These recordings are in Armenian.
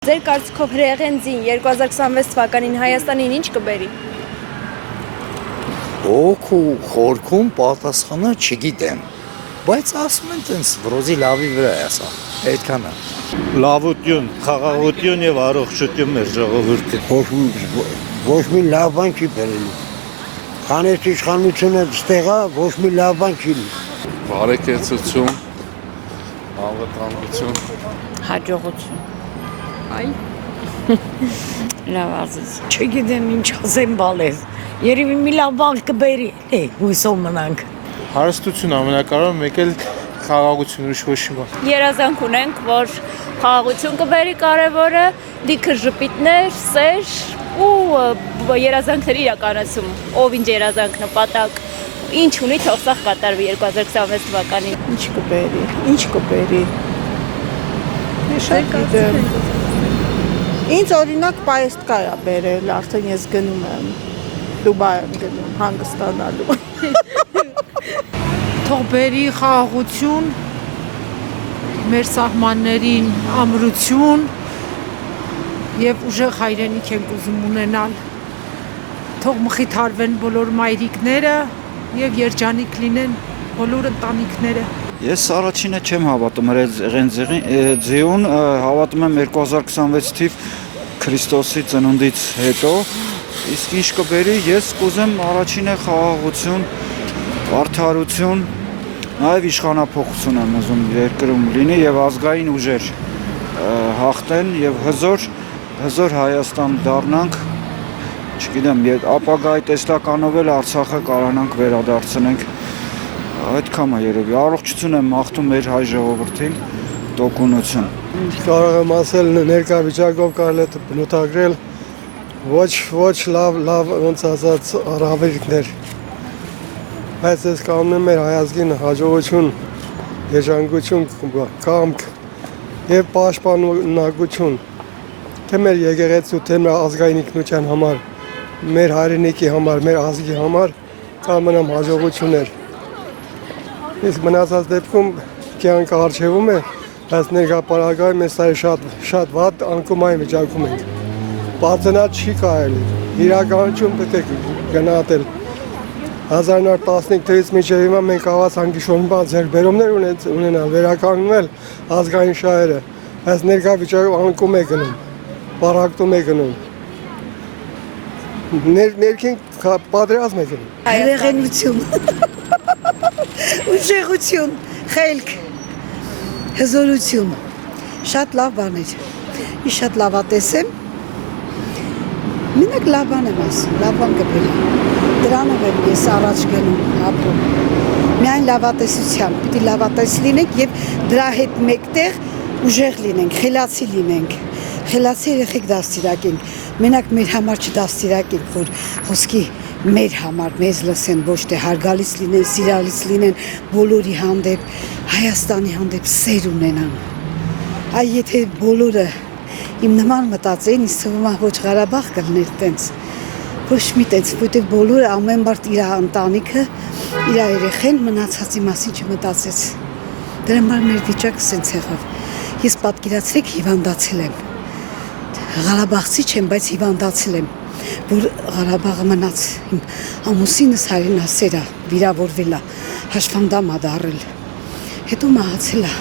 Ձեր կարծիքով հրեղենձին 2026 թվականին Հայաստանին ինչ կբերի։ Օքու խորքում պատասխանը չգիտեմ, բայց ասում են տենց վրոզի լավի վրա է ասա, այդքանը։ Լավություն, խաղաղություն եւ առողջություն մեր ժողովրդին։ Ոչ մի լավ բան չի բերելու։ Քանես իշխանությունը ստեղա, ոչ մի լավ բան չի։ Բարեկեցություն, անվտանգություն, հաջողություն։ Այ Լավ ազիզ։ Չգիտեմ ինչ ասեմ բալես։ Երևի մի լավ բան կբերի, հույսով մնանք։ Հարստություն ամենակարևորը, մեկ էլ խաղաղություն ուրիշ ոչ մի բան։ Երազանք ունենք, որ խաղաղություն կբերի կարևորը, լիքը ժպիտներ, սեր ու երազանքների իրականացում, ով ինչ երազանք նպատակ, ինչ ունի թող սա կատարվի 2026 թվականին։ Ինչ կբերի։ Շատ գիտեմ։ Ինձ օրինակ պայեստկա է բերել, արդեն ես գնում եմ, Դուբայ եմ գնում, հանգստանալու։ Թող բերի խաղաղություն, մեր սահմաններին ամրություն եւ ուժեղ հայրենիք ենք ուզում ունենալ։ Թող մխիթարվեն բոլոր մայրիկները եւ երջանիկ լինեն բոլոր ընտանիքները։ Ես առաջինը չեմ հավատում հրեղենձիուն, հավատում եմ 2026 թիվ Քրիստոսի ծնունդից հետո, իսկ ինչ կբերի, ես կուզեմ առաջինը խաղաղություն, արդարություն, նաև իշխանափոխություն եմ ուզում երկրում լինի եւ ազգային ուժեր հաղթեն եւ հզոր Հայաստան դառնանք, չգիտեմ, ապագայի տեսլականով էլ Արցախը կարողանանք վերադարձնենք։ Այդքան է երևի, առողջություն եմ մաղթում մեր հայ ժողովրդին, տոկունություն։ Ինչ կարող եմ ասել, ներկա վիճակով կարելի է բնութագրել ոչ լավ ոնց ասած առավելիքներ։ Բայց ես կամենում եմ մեր հայազգին հաջողություն, երջանկություն, կամք եւ պաշտպանունակություն թե մեր եկեղեցու, թե մեր ազգային ինքնության համար, մեր հայրենիքի համար, մեր ազգի համար կամենամ հաջողություններ։ Իսկ մնացած դեպքում կյանքը արժևում է, բայց ներկապարագայում ես շատ վատ անկումային վիճակում ենք։ Բարձրանալ չի կարելի, իրականություն պետք է գնահատել։ 1915 թվականից մինչև հիմա մենք կարողացանք գիշորնբա ձեռքբերումներ ունենալ, վերականգնել ազգային շահերը, բայց ներկա վիճակում անկում է գնում, բարակտում է գնում։ Ներքին պատերազմ է գնում։ Հրեղենություն։ Ուժեղություն, խելք, հզորություն, շատ լավ բաներ, ես շատ լավատես եմ, մենակ լավ բան եմ ասում, լավ բան կբերի, դրանով եմ ես առաջ գնում ապրում, միայն լավատեսությամբ, պիտի լավատես լինենք և դրա հետ մեկտեղ ուժեղ լինենք, խելացի լինենք, խելացի երեխեք դաստիարակենք, մենակ մեր համար չդաստիարակենք, որ խոսքի մեր համար մեզ լսեն, ոչ թե հարգալից լինեն, սիրալից լինեն, բոլորի հանդեպ, Հայաստանի հանդեպ սեր ունենան։ Այ եթե բոլորը իմ նման մտածեին, ինձ թվում է ոչ Ղարաբաղ կլներ տենց, ոչ մի տենց, որտեղ բոլորը ամեն բար իր ընտանիքը, իր երեխեն մնացածի մասին չմտածեց։ Դրա համար մեր վիճակը սենց եղավ։ Ես պատկերացրեք հիվանդացել եմ։ Ղարաբաղցի չեմ, բայց հիվանդացել եմ, որ Ղարաբաղը մնաց իմ ամուսինս հայրենասեր է, վիրավորվել է, հաշվանդամ է դառել, հետո մահացել է։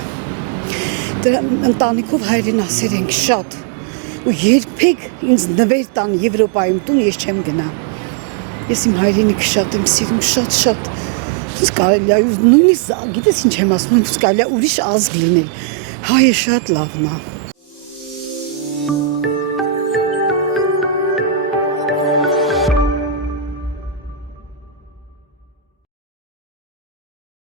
Դրա ընտանիքով հայրենասեր ենք շատ, ու երբեք ինձ նվեր տան Եվրոպայում տուն ես չեմ գնա։ Ես իմ հայրենիքը շատ եմ սիրում, շատ, ոնց կարելի է, նույնիսկ գիտես ինչ եմ ասում, ոնց կարելի է ուրիշ ազգ լինել, հայը շատ լավն է։